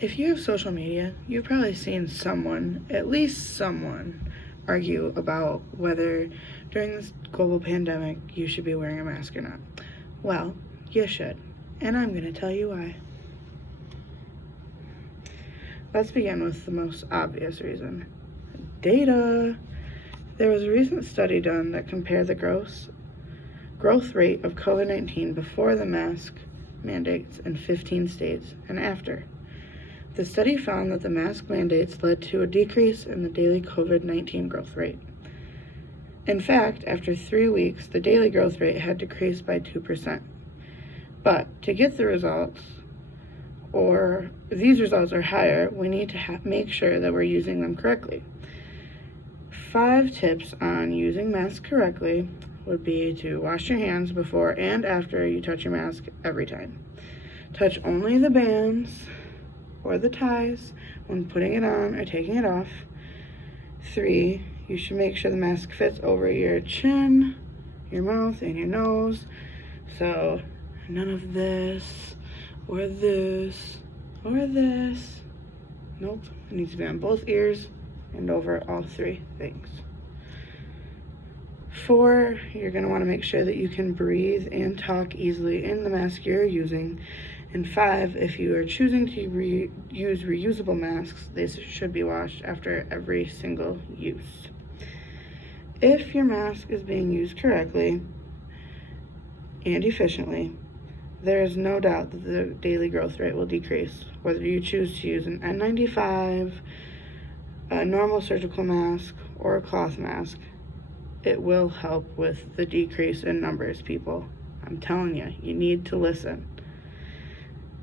If you have social media, you've probably seen someone, at least someone, argue about whether during this global pandemic you should be wearing a mask or not. Well, you should, and I'm going to tell you why. Let's begin with the most obvious reason. Data. There was a recent study done that compared the growth rate of COVID-19 before the mask mandates in 15 states and after. The study found that the mask mandates led to a decrease in the daily COVID-19 growth rate. In fact, after 3 weeks, the daily growth rate had decreased by 2%. But to get the results, or these results are higher, we need to make sure that we're using them correctly. 5 tips on using masks correctly would be to wash your hands before and after you touch your mask every time. Touch only the bands or the ties when putting it on or taking it off. 3, you should make sure the mask fits over your chin, your mouth, and your nose. So none of this or this or this. Nope, it needs to be on both ears and over all 3 things. 4, you're going to want to make sure that you can breathe and talk easily in the mask you're using. And 5, if you are choosing to use reusable masks, they should be washed after every single use. If your mask is being used correctly and efficiently, there is no doubt that the daily growth rate will decrease. Whether you choose to use an N95, a normal surgical mask, or a cloth mask, it will help with the decrease in numbers, people. I'm telling you, you need to listen.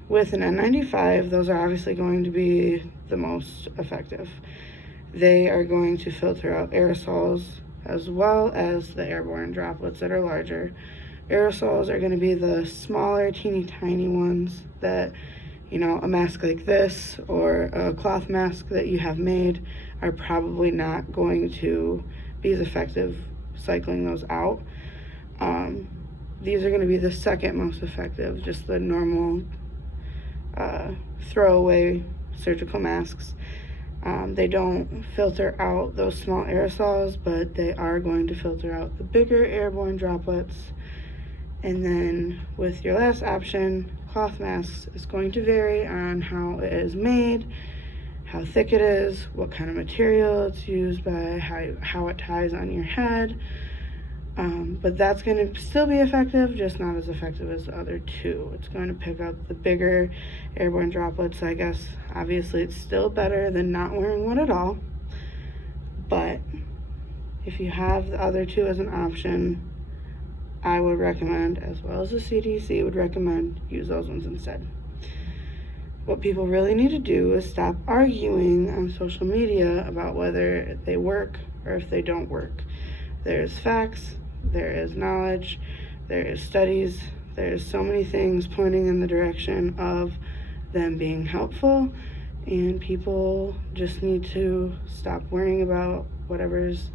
With an N95, those are obviously going to be the most effective. They are going to filter out aerosols as well as the airborne droplets that are larger. Aerosols are going to be the smaller, teeny tiny ones that, a mask like this or a cloth mask that you have made are probably not going to be as effective cycling those out. These are going to be the second most effective, just the normal throwaway surgical masks. They don't filter out those small aerosols, but they are going to filter out the bigger airborne droplets. And then with your last option, cloth masks, is going to vary on how it is made, how thick it is, what kind of material it's used by, how it ties on your head. But that's going to still be effective, just not as effective as the other 2. It's going to pick up the bigger airborne droplets. I guess obviously it's still better than not wearing one at all. But if you have the other 2 as an option, I would recommend, as well as the CDC would recommend, use those ones instead. What people really need to do is stop arguing on social media about whether they work or if they don't work. There's facts, there is knowledge, there is studies, there's so many things pointing in the direction of them being helpful, and people just need to stop worrying about whatever's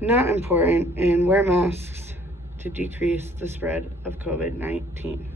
not important and wear masks to decrease the spread of COVID-19.